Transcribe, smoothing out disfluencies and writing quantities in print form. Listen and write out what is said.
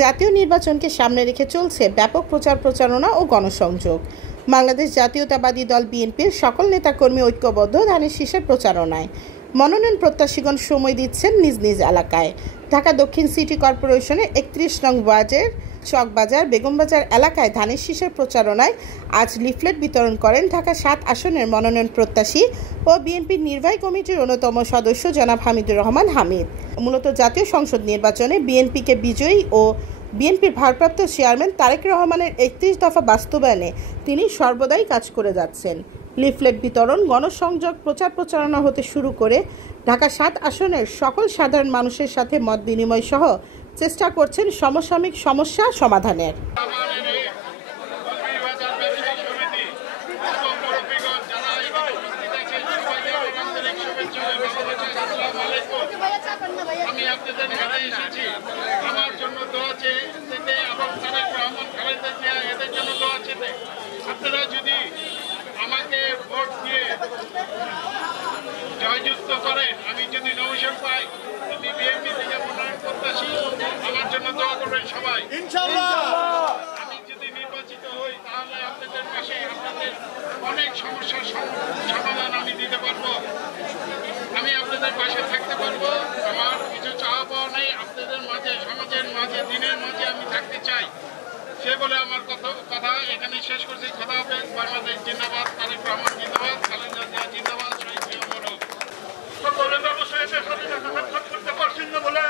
জাতীয় নির্বাচনকে সামনে রেখে চলছে ব্যাপক প্রচার প্রচারণা ও গণসংযোগ। বাংলাদেশ জাতীয়তাবাদী দল বিএনপির সকল নেতাকর্মী ঐক্যবদ্ধ ধানের শীষের প্রচারণায়। মনোনয়ন প্রত্যাশীগণ সময় দিচ্ছেন নিজ নিজ এলাকায়। ঢাকা দক্ষিণ সিটি কর্পোরেশনের ৩১ নং ওয়ার্ডের চকবাজার, বেগমবাজার এলাকায় ধানের শীষের প্রচারণায় আজ লিফলেট বিতরণ করেন ঢাকা ৭ আসনের মনোনয়ন প্রত্যাশী ও বিএনপির নির্বাহী কমিটির অন্যতম সদস্য জনাব হামিদুর রহমান হামিদ। মূলত জাতীয় সংসদ নির্বাচনে বিএনপিকে বিজয়ী ও বিএনপির ভারপ্রাপ্ত চেয়ারম্যান তারেক রহমানের ৩১ দফা বাস্তবায়নে তিনি সর্বদাই কাজ করে যাচ্ছেন। লিফলেট বিতরণ, গণসংযোগ, প্রচার প্রচারণা হতে শুরু করে ঢাকা ৭ আসনের সকল সাধারণ মানুষের সাথে মত বিনিময় সহ চেষ্টা করছেন সমসাময়িক সমস্যা সমাধানের। আমি আপনাদের এখানে এসেছি আমার জন্য দোয়া চেয়ে এবং তারেক রহমান, খালেদা জিয়া এদের জন্য দোয়া চেতে। আপনারা যদি আমাকে ভোট দিয়ে জয়যুক্ত করেন, আমি যদি নমিনেশন পাই, আমি বিএনপি থেকে মনোনয়ন প্রত্যাশী, আমার জন্য দোয়া করবেন সবাই ইনশাআল্লাহ। আমি যদি নির্বাচিত হই তাহলে আপনাদের পাশে আপনাদের অনেক সমস্যার সমাধান আমি দিতে পারবো। আমি আপনাদের পাশে থাকতে পারবো। আমার কিছু চাওয়া পাওয়া নেই, আপনাদের মাঝে, সমাজের মাঝে, দিনের মাঝে আমি থাকতে চাই। সে বলে আমার কথা এখানে শেষ করছি। কথা হবে। বাংলাদেশ জিন্দাবাদ, তারেক রহমান জিন্দাবাদ, খালেদা জিয়া জিন্দাবাদ, শহীদ জিয়া মরণ। সকলের ব্যবসায়ীদের সাথে দেখা সাক্ষাৎ করতে পারছেন না বলে